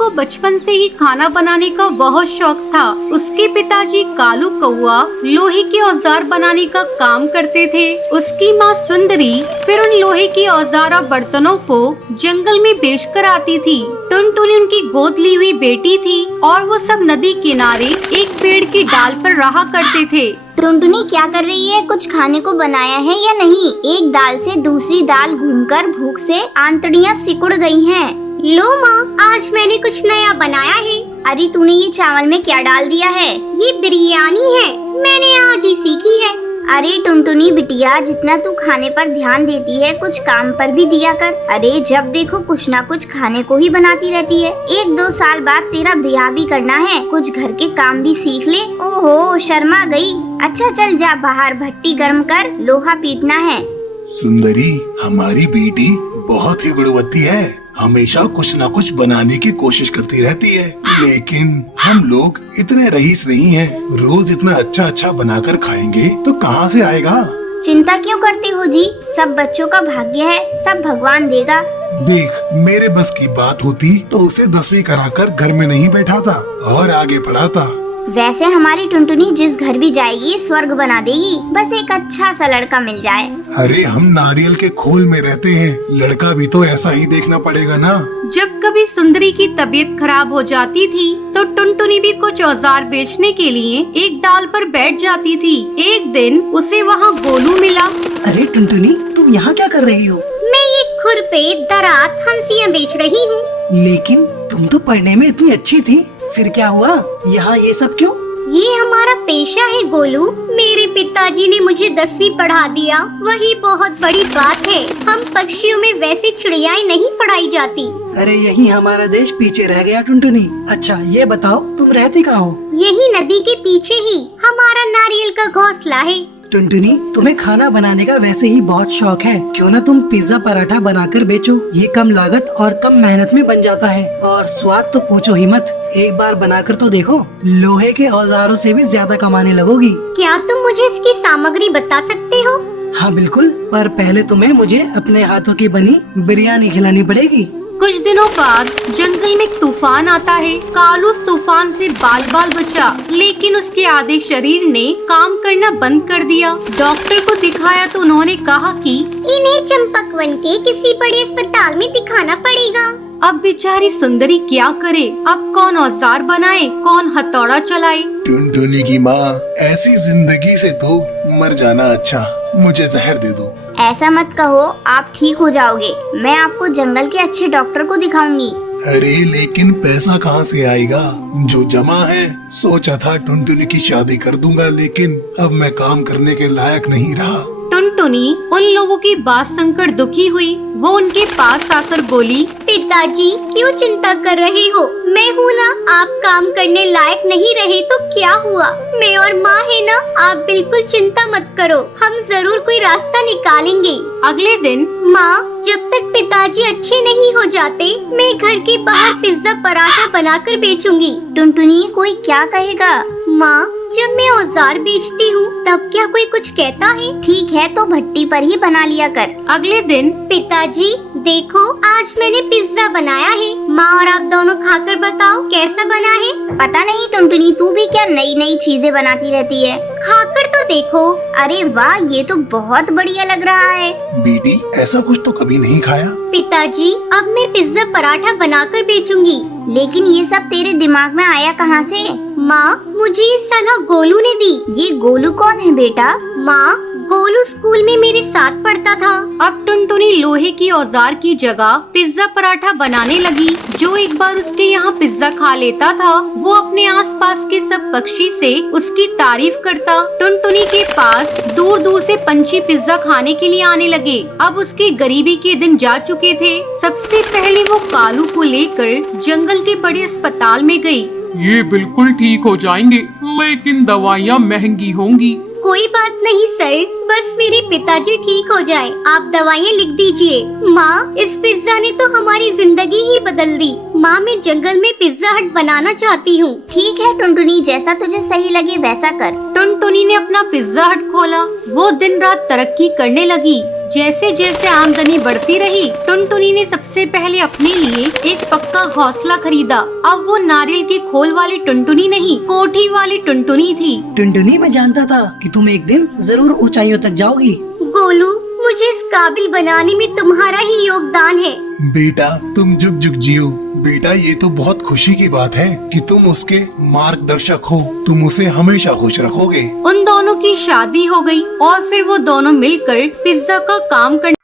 को बचपन से ही खाना बनाने का बहुत शौक था। उसके पिताजी कालू कौआ लोहे के औजार बनाने का काम करते थे। उसकी माँ सुंदरी फिर उन लोहे के औजार और बर्तनों को जंगल में बेचकर आती थी। टुनटुनी उनकी गोद ली हुई बेटी थी और वो सब नदी किनारे एक पेड़ की डाल पर रहा करते थे। टुनटुनी क्या कर रही है? कुछ खाने को बनाया है या नहीं? एक दाल से दूसरी दाल घूमकर भूख से आंतड़ियाँ सिकुड़ गई हैं। लो माँ, आज मैंने कुछ नया बनाया है। अरे तूने ये चावल में क्या डाल दिया है? ये बिरयानी है, मैंने आज ही सीखी है। अरे टुनटुनी बिटिया, जितना तू खाने पर ध्यान देती है कुछ काम पर भी दिया कर। अरे जब देखो कुछ ना कुछ खाने को ही बनाती रहती है। 1-2 साल बाद तेरा ब्याह भी करना है, कुछ घर के काम भी सीख ले। ओहो, शर्मा गई। अच्छा चल जा बाहर भट्टी गर्म कर, लोहा पीटना है। सुंदरी, हमारी बेटी बहुत ही गुणवती है, हमेशा कुछ न कुछ बनाने की कोशिश करती रहती है। लेकिन हम लोग इतने रईस नहीं हैं, रोज इतना अच्छा अच्छा बनाकर खाएंगे तो कहाँ से आएगा? चिंता क्यों करते हो जी? सब बच्चों का भाग्य है, सब भगवान देगा। देख, मेरे बस की बात होती तो उसे 10वीं कराकर घर में नहीं बैठाता और आगे पढ़ाता। वैसे हमारी टुनटुनी जिस घर भी जाएगी स्वर्ग बना देगी, बस एक अच्छा सा लड़का मिल जाए। अरे हम नारियल के खोल में रहते हैं, लड़का भी तो ऐसा ही देखना पड़ेगा ना। जब कभी सुंदरी की तबीयत खराब हो जाती थी तो टुनटुनी भी कुछ औजार बेचने के लिए एक डाल पर बैठ जाती थी। एक दिन उसे वहाँ गोलू मिला। अरे टुनटुनी, तुम यहाँ क्या कर रही हो? मैं ये खुरपे दरात हंसियाँ बेच रही हूँ। लेकिन तुम तो पढ़ने में इतनी अच्छी थी, फिर क्या हुआ? यहाँ ये सब क्यों? ये हमारा पेशा है गोलू। मेरे पिताजी ने मुझे 10वीं पढ़ा दिया, वही बहुत बड़ी बात है। हम पक्षियों में वैसे चिड़ियाएं नहीं पढ़ाई जाती। अरे यही हमारा देश पीछे रह गया टुनटुनी। अच्छा ये बताओ, तुम रहती कहाँ हो? यही नदी के पीछे ही हमारा नारियल का घोंसला है। टुनटुनी, तुम्हें खाना बनाने का वैसे ही बहुत शौक है, क्यों ना तुम पिज्जा पराठा बनाकर बेचो। ये कम लागत और कम मेहनत में बन जाता है और स्वाद तो पूछो ही मत। एक बार बनाकर तो देखो, लोहे के औजारों से भी ज्यादा कमाने लगोगी। क्या तुम मुझे इसकी सामग्री बता सकते हो? हाँ बिल्कुल, पर पहले तुम्हें मुझे अपने हाथों की बनी बिरयानी खिलानी पड़ेगी। कुछ दिनों बाद जंगल में एक तूफान आता है। कालू उस तूफान से बाल बाल बचा, लेकिन उसके आधे शरीर ने काम करना बंद कर दिया। डॉक्टर को दिखाया तो उन्होंने कहा कि इन्हें चंपकवन के किसी बड़े अस्पताल में दिखाना पड़ेगा। अब बेचारी सुंदरी क्या करे? अब कौन औजार बनाए, कौन हथौड़ा चलाए? टुनटुनी की माँ, ऐसी जिंदगी से तो मर जाना अच्छा। मुझे जहर दे दो। ऐसा मत कहो, आप ठीक हो जाओगे। मैं आपको जंगल के अच्छे डॉक्टर को दिखाऊंगी। अरे लेकिन पैसा कहाँ से आएगा? जो जमा है, सोचा था टुनटुनी की शादी कर दूंगा, लेकिन अब मैं काम करने के लायक नहीं रहा। टुनटुनी उन लोगों की बात सुनकर दुखी हुई। वो उनके पास आकर बोली, पिताजी क्यों चिंता कर रहे हो? मैं हूँ ना, आप काम करने लायक नहीं रहे तो क्या हुआ? मैं और माँ है ना, आप बिल्कुल चिंता मत करो, हम जरूर कोई रास्ता निकालेंगे। अगले दिन माँ, जब तक पिताजी अच्छे नहीं हो जाते मैं घर के बाहर पिज्जा पराठा बनाकर बेचूंगी। टुनटुनी, कोई क्या कहेगा? माँ, जब मैं औजार बेचती हूँ तब क्या कोई कुछ कहता है? ठीक है तो भट्टी पर ही बना लिया कर। अगले दिन पिताजी देखो, आज मैंने पिज्जा बनाया है। माँ और आप दोनों खाकर बताओ कैसा बना है। पता नहीं टुनटुनी, तू भी क्या नई नई चीजें बनाती रहती है। खाकर तो देखो। अरे वाह, ये तो बहुत बढ़िया लग रहा है। बेटी, ऐसा कुछ तो कभी नहीं खाया। पिताजी, अब मैं पिज्जा पराठा बनाकर बेचूंगी। लेकिन ये सब तेरे दिमाग में आया कहाँ से? माँ, मुझे ये सलाह गोलू ने दी। ये गोलू कौन है बेटा? माँ, गोलू स्कूल में मेरे साथ पढ़ता था। अब टुनटुनी लोहे की औजार की जगह पिज्जा पराठा बनाने लगी। जो एक बार उसके यहाँ पिज्जा खा लेता था, वो अपने आसपास के सब पक्षी से उसकी तारीफ करता। टुनटुनी के पास दूर दूर से पंछी पिज्जा खाने के लिए आने लगे। अब उसके गरीबी के दिन जा चुके थे। सबसे पहले वो कालू को लेकर जंगल के बड़े अस्पताल में गई। ये बिल्कुल ठीक हो जाएंगे, लेकिन दवाइयाँ महंगी होंगी। कोई बात नहीं सर, बस मेरे पिताजी ठीक हो जाए, आप दवाइयाँ लिख दीजिए। माँ, इस पिज्जा ने तो हमारी जिंदगी ही बदल दी। माँ, मैं जंगल में पिज्जा हट बनाना चाहती हूँ। ठीक है टुनटुनी, जैसा तुझे सही लगे वैसा कर। टुनटुनी ने अपना पिज्जा हट खोला। वो दिन रात तरक्की करने लगी। जैसे जैसे आमदनी बढ़ती रही, टुनटुनी ने सबसे पहले अपने लिए एक पक्का घोंसला खरीदा। अब वो नारियल के खोल वाली टुनटुनी नहीं, कोठी वाली टुनटुनी थी। टुनटुनी, मैं जानता था कि तुम एक दिन जरूर ऊंचाइयों तक जाओगी। गोलू, मुझे इस काबिल बनाने में तुम्हारा ही योगदान है। बेटा तुम जुग जुग जियो। बेटा ये तो बहुत खुशी की बात है कि तुम उसके मार्गदर्शक हो। तुम उसे हमेशा खुश रखोगे। उन दोनों की शादी हो गई और फिर वो दोनों मिलकर पिज्जा का काम करने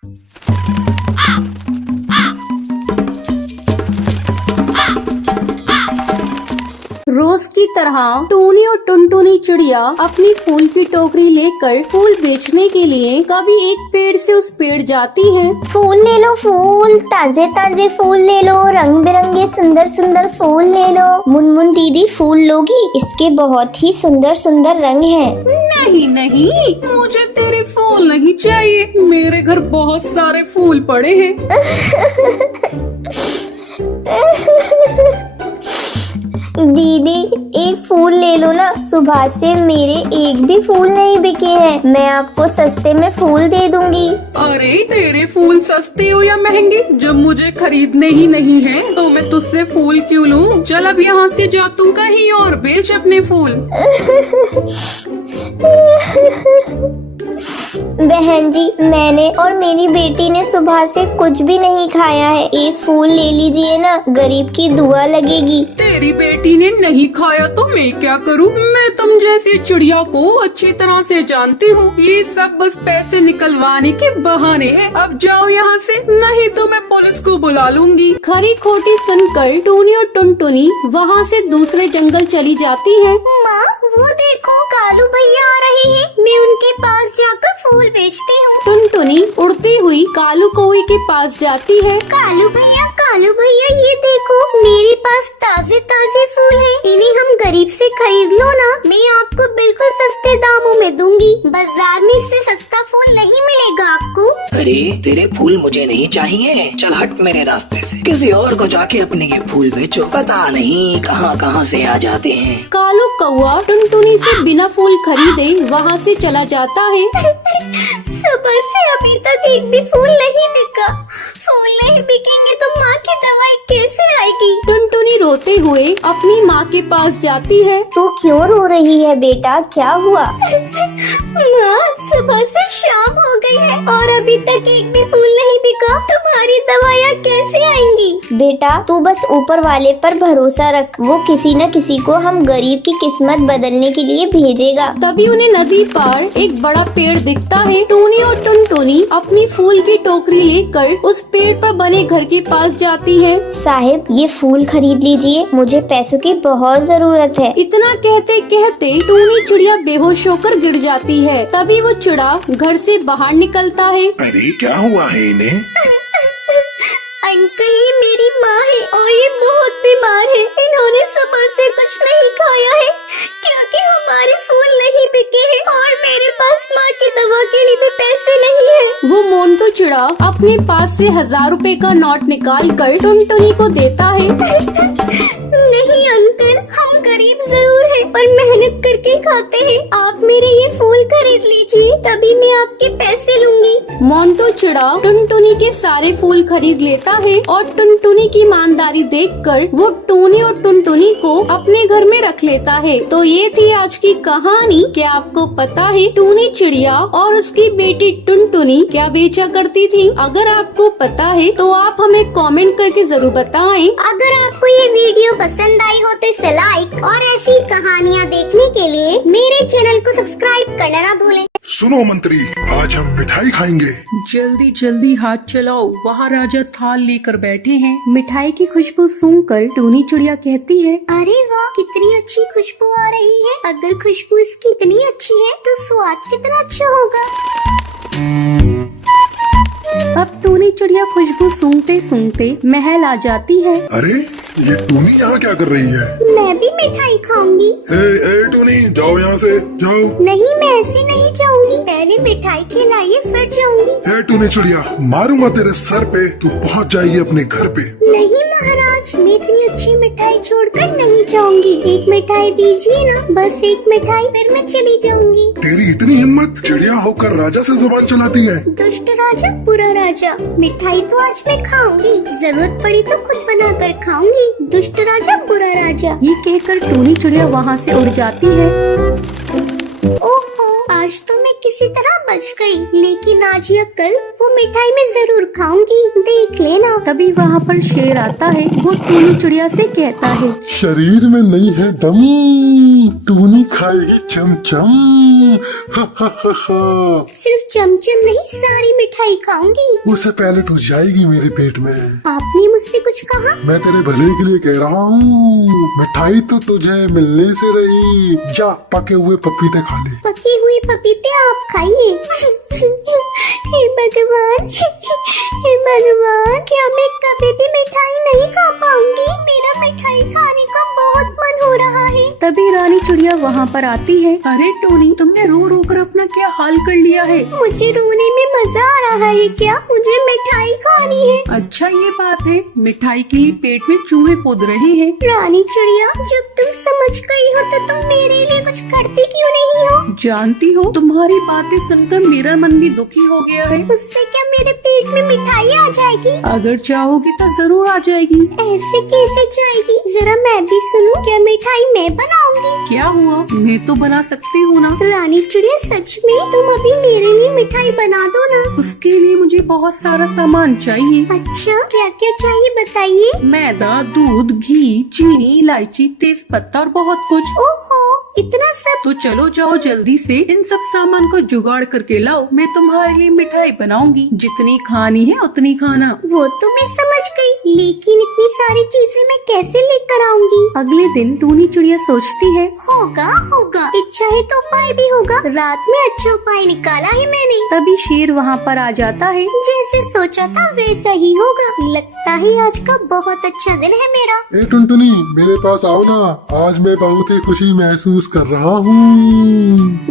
रोज की तरह टूनी और टुनटुनी चिड़िया अपनी फूल की टोकरी लेकर फूल बेचने के लिए कभी एक पेड़ से उस पेड़ जाती है। फूल ले लो, फूल, ताजे ताजे फूल ले लो, रंग बिरंगे सुंदर सुंदर फूल ले लो। मुनमुन दीदी फूल लोगी? इसके बहुत ही सुंदर सुंदर रंग हैं। नहीं नहीं, मुझे तेरे फूल नहीं चाहिए। मेरे घर बहुत सारे फूल पड़े हैं। दीदी एक फूल ले लो ना, सुबह से मेरे एक भी फूल नहीं बिके हैं। मैं आपको सस्ते में फूल दे दूंगी। अरे तेरे फूल सस्ते हो या महंगे, जब मुझे खरीदने ही नहीं है तो मैं तुझसे फूल क्यों लूं? चल अब यहाँ से जा, तू कहीं और बेच अपने फूल। बहन जी, मैंने और मेरी बेटी ने सुबह से कुछ भी नहीं खाया है। एक फूल ले लीजिए ना, गरीब की दुआ लगेगी। तेरी बेटी ने नहीं खाया तो मैं क्या करूं? मैं तुम जैसी चिड़िया को अच्छी तरह से जानती हूँ। ये सब बस पैसे निकलवाने के बहाने हैं। अब जाओ यहाँ से, नहीं तो मैं पुलिस को बुला लूंगी। खरी खोटी सुनकर टूनी और टुनटुनी वहाँ से दूसरे जंगल चली जाती है। माँ, वो देखो कालू भैया आ रहे हैं। मैं उनके पास जाकर फूल बेचती हूँ। टुनटुनी उड़ती हुई कालू कौवे के पास जाती है। कालू भैया ये देखो, मेरे पास ताजे ताजे फूल हैं। इन्हें हम गरीब से खरीद लो ना, मैं आपको बिल्कुल सस्ते दामों में दूंगी। बाजार में इससे सस्ता फूल नहीं मिलेगा आपको। अरे तेरे फूल मुझे नहीं चाहिए, चल हट मेरे रास्ते से। किसी और को जाके अपने ये फूल बेचो, पता नहीं कहाँ कहाँ से आ जाते हैं। कालू कौवा टुनटुनी से बिना फूल खरीदे वहाँ से चला जाता है। सुबह से अभी तक एक भी फूल नहीं बिका। फूल नहीं बिकेंगे तो माँ की दवाई कैसे आएगी? टुनटुनी रोते हुए अपनी माँ के पास जाती है। तू क्यों रो रही है बेटा, क्या हुआ? माँ, सुबह से शाम हो गई है और अभी तक एक भी फूल नहीं बिका। तुम्हारी दवाइयाँ कैसे आएंगी? बेटा तू बस ऊपर वाले पर भरोसा रख, वो किसी न किसी को हम गरीब की किस्मत बदलने के लिए भेजेगा। तभी उन्हें नदी पार एक बड़ा पेड़ दिखता है। टूनी और टुनटुनी अपनी फूल की टोकरी लेकर उस पेड़ पर बने घर के पास जाती है। साहिब, ये फूल खरीद लीजिए, मुझे पैसों की बहुत जरूरत है। इतना कहते कहते टूनी चिड़िया बेहोश होकर गिर जाती है। तभी वो चिड़ा घर से बाहर निकलता है। अरे क्या हुआ है इन्हें? अंकल, ये मेरी माँ है और ये बहुत बीमार है। इन्होंने सुबह से कुछ नहीं खाया है क्योंकि हमारे फूल नहीं बिके हैं और मेरे पास माँ की दवा के लिए भी पैसे नहीं है। वो मोंटू चिड़ा अपने पास से 1000 रुपए का नोट निकाल कर टुनटुनी को देता है। नहीं अंकल, हम गरीब जरूर हैं पर मेहनत करके खाते हैं। आप मेरे ये फूल खरीद लीजिए, तभी मैं आपके पैसे लूंगी। मोंटू चिड़ा टुनटुनी के सारे फूल खरीद लेता है और टुनटुनी की ईमानदारी देखकर वो टूनी और टुनटुनी को अपने घर में रख लेता है। तो ये थी आज की कहानी। क्या आपको पता है टूनी चिड़िया और उसकी बेटी टुनटुनी क्या बेचा करती थी? अगर आपको पता है तो आप हमें कमेंट करके जरूर बताएं। अगर आपको ये वीडियो पसंद आई हो तो इसे लाइक और ऐसी कहानियाँ देखने के लिए मेरे चैनल को सब्सक्राइब करना ना भूलें। सुनो मंत्री, आज हम मिठाई खाएंगे। जल्दी जल्दी हाथ चलाओ, वहाँ राजा थाल लेकर बैठे हैं। मिठाई की खुशबू सूंघकर टूनी चिड़िया कहती है, अरे वाह, कितनी अच्छी खुशबू आ रही है। अगर खुशबू इसकी इतनी अच्छी है तो स्वाद कितना अच्छा होगा। अब टूनी चिड़िया खुशबू सूंघते सूंघते महल आ जाती है। अरे ये टूनी यहाँ क्या कर रही है? मैं भी मिठाई खाऊंगी। ए टूनी, जाओ यहाँ से, जाओ। नहीं, मैं ऐसे नहीं जाऊंगी। पहले मिठाई खिलाइए फिर जाऊंगी। ए टूनी चिड़िया, मारूंगा तेरे सर पे, तू पहुँच जाएगी अपने घर पे। नहीं महाराज, मैं इतनी अच्छी मिठाई छोड़कर नहीं जाऊंगी। एक मिठाई दीजिए ना, बस एक मिठाई, फिर मैं चली जाऊंगी। तेरी इतनी हिम्मत, चिड़िया होकर राजा से जुबान चलाती है। दुष्ट राजा, बुरा राजा, मिठाई तो आज मैं खाऊंगी, जरूरत पड़ी तो खुद बनाकर खाऊंगी। दुष्ट राजा, बुरा राजा। ये कहकर टूनी चिड़िया वहाँ से उड़ जाती है। ओहो, आज तो मैं किसी तरह बच गई, लेकिन आज या कल वो मिठाई मैं जरूर खाऊंगी, देख लेना। तभी वहाँ पर शेर आता है। वो टूनी चिड़िया से कहता है, शरीर में नहीं है दम, टूनी खाएगी चमचम। हा हा हा हा। सिर्फ चमचम नहीं, सारी मिठाई खाऊंगी। उससे पहले तू जाएगी मेरे पेट में। आपने मुझसे कुछ कहा? मैं तेरे भले के लिए कह रहा हूँ। मिठाई तो तुझे मिलने से रही, जा पके हुए पपीते खा ले। पके हुए पपीते आप खाइए। हे भगवान, हे भगवान, क्या मैं कभी भी मिठाई नहीं खा पाऊंगी? मेरा मिठाई खाने का बहुत मन हो रहा है। तभी रानी चिड़िया वहाँ पर आती है। अरे टोनी, तुमने रो रो कर अपना क्या हाल कर लिया है? मुझे रोने में मजा आ रहा है क्या? मुझे मिठाई खानी है। अच्छा ये बात है, मिठाई के लिए पेट में चूहे कूद रहे हैं। रानी चिड़िया, जब तुम समझ गई हो तो तुम मेरे लिए कुछ करती क्यों नहीं हो? जानती हो, तुम्हारी बातें सुनकर मेरा मन भी दुखी हो गया है। उससे क्या मेरे पेट में मिठाई आ जाएगी? अगर चाहोगी तो जरूर आ जाएगी। ऐसे कैसे जाएगी? जरा मैं भी सुनूं, क्या मिठाई मैं बनाऊंगी? क्या हुआ, मैं तो बना सकती हूँ ना। रानी चिड़िया, सच में तुम अभी मेरे लिए मिठाई बना दो ना। उसके लिए मुझे बहुत सारा सामान चाहिए। अच्छा, क्या क्या चाहिए बताइए। मैदा, दूध, घी, चीनी, इलायची, तेज पत्ता और बहुत कुछ। ओहो, इतना सब? तो चलो जाओ जल्दी से इन सब सामान को जुगाड़ करके लाओ। मैं तुम्हारे लिए मिठाई बनाऊंगी, जितनी खानी है उतनी खाना। वो तो मैं समझ गई, लेकिन इतनी सारी चीजें मैं कैसे लेकर आऊंगी? अगले दिन टूनी चिड़िया सोचती है, होगा होगा, इच्छा है तो उपाय भी होगा। रात में अच्छा उपाय निकाला है मैंने। तभी शेर वहाँ पर आ जाता है। जैसे सोचा था वैसा ही होगा। लगता है आज का बहुत अच्छा दिन है मेरा। ए टुनटुनी, मेरे पास आओ ना, आज मैं बहुत ही खुशी महसूस कर रहा हूँ।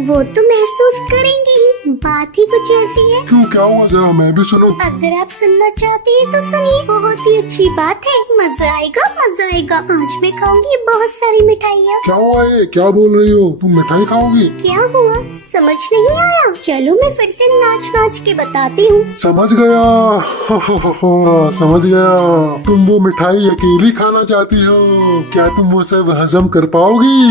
वो तो महसूस करेंगे ही, बात ही कुछ ऐसी है। क्यों, क्या हुआ, जरा मैं भी सुनूं। अगर आप सुनना चाहते हैं तो सुनिए, बहुत ही अच्छी बात है। मजा आएगा, मजा आएगा। आज मैं खाऊंगी बहुत सारी मिठाइयाँ। क्या हुआ ये, क्या बोल रही हो? तुम मिठाई खाओगी? क्या हुआ, समझ नहीं आया? चलो मैं फिर से नाच नाच के बताती हूँ। समझ गया। समझ गया, तुम वो मिठाई अकेली खाना चाहती हो। क्या तुम वो सब हजम कर पाओगी?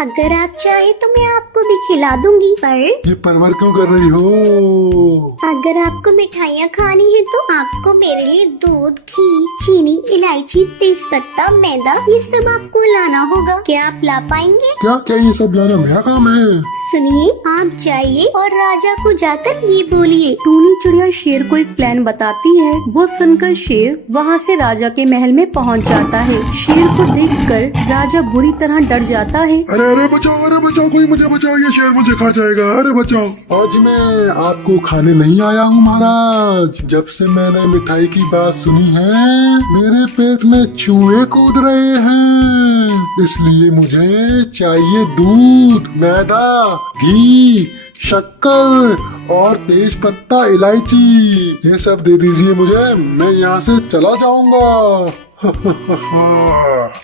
अगर आप चाहे तो मैं आपको भी खिला दूंगी, पर ये परवर क्यों कर रही हो? अगर आपको मिठाइयाँ खानी है तो आपको मेरे लिए दूध, घी, चीनी, इलायची, तेज पत्ता, मैदा, ये सब आपको लाना होगा। क्या आप ला पाएंगे? क्या क्या ये सब लाना मेरा काम है? सुनिए, आप जाइए और राजा को जाकर ये बोलिए। टूनी चिड़िया शेर को एक प्लान बताती है। वो सुनकर शेर वहाँ से राजा के महल में पहुँच जाता है। शेर को देखकर राजा बुरी तरह डर जाता है। अरे बचाओ, कोई मुझे बचाओ, ये शेर मुझे खा जाएगा। अरे बचाओ। आज मैं आपको खाने नहीं आया हूँ महाराज। जब से मैंने मिठाई की बात सुनी है, मेरे पेट में चूहे कूद रहे हैं। इसलिए मुझे चाहिए दूध, मैदा, घी, शक्कर और तेज पत्ता, इलायची। ये सब दे दीजिए मुझे, मैं यहाँ से चला जाऊंगा।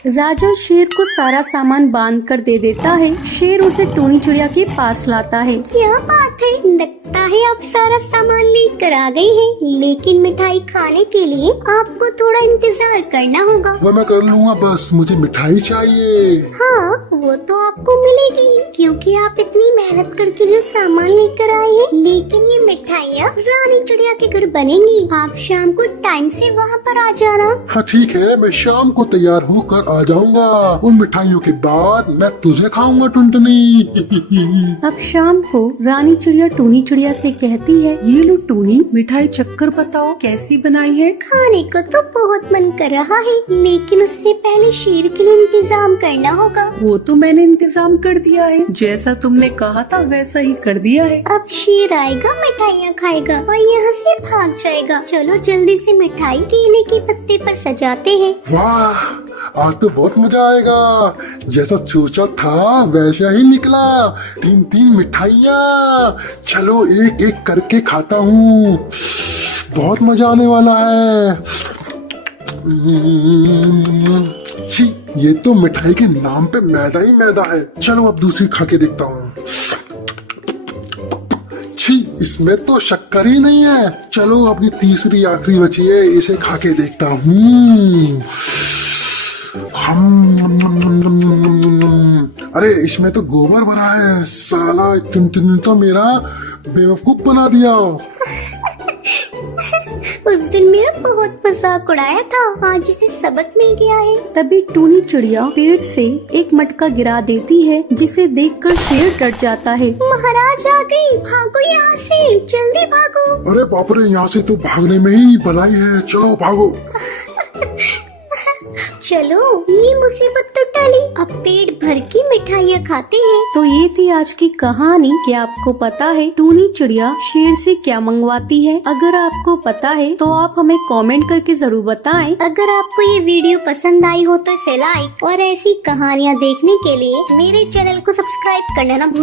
राजा शेर को सारा सामान बांध कर दे देता है। शेर उसे टूनी चिड़िया के पास लाता है। क्या बात है, लगता है आप सारा सामान लेकर आ गई हैं, लेकिन मिठाई खाने के लिए आपको थोड़ा इंतजार करना होगा। वो मैं कर लूँगा, बस मुझे मिठाई चाहिए। हाँ, वो तो आपको मिलेगी ही, क्योंकि आप इतनी मेहनत करके जो सामान लेकर आए हैं। लेकिन ये मिठाइयाँ रानी चिड़िया के घर बनेंगी। आप शाम को टाइम से वहाँ पर आ जाना। हाँ ठीक है, मैं शाम को तैयार होकर आ जाऊंगा। उन मिठाइयों के बाद मैं तुझे खाऊंगा टुनटुनी। अब शाम को रानी चिड़िया टूनी चिड़िया चिड़िया से कहती है, ये लो टूनी, मिठाई चक्कर बताओ कैसी बनाई है। खाने को तो बहुत मन कर रहा है, लेकिन उससे पहले शेर के लिए इंतजाम करना होगा। वो तो मैंने इंतजाम कर दिया है, जैसा तुमने कहा था वैसा ही कर दिया है। अब शेर आएगा, मिठाइयाँ खाएगा और यहाँ से भाग जाएगा। चलो जल्दी से मिठाई केले के पत्ते पर सजाते हैं। वाह, आज तो बहुत मजा आएगा। जैसा सोचा था वैसा ही निकला। 3 मिठाइयाँ। चलो एक एक करके खाता हूँ। बहुत मजा आने वाला है। छी, ये तो मिठाई के नाम पे मैदा ही मैदा है। चलो अब दूसरी खा के देखता हूँ। छी, इसमें तो शक्कर ही नहीं है। चलो अपनी तीसरी आखिरी बची है, इसे खा के देखता हूँ। अरे इसमें तो गोबर भरा है। साला तुमने तो मेरा बेवकूफ बना दिया। उस दिन मेरा बहुत मजाक उड़ाया था, आज इसे सबक मिल गया है। तभी टूनी चिड़िया पेड़ से एक मटका गिरा देती है, जिसे देखकर शेर डर जाता है। महाराज आ गई, भागो यहाँ से, जल्दी भागो। अरे बाप रे, यहाँ से तो भागने में ही भलाई है। चलो भागो। चलो, ये मुसीबत तो टली। अब पेट भर की मिठाइयाँ खाते हैं। तो ये थी आज की कहानी। क्या आपको पता है टूनी चिड़िया शेर से क्या मंगवाती है? अगर आपको पता है तो आप हमें कमेंट करके जरूर बताएं। अगर आपको ये वीडियो पसंद आई हो तो इसे लाइक और ऐसी कहानियाँ देखने के लिए मेरे चैनल को सब्सक्राइब करना ना भूलें।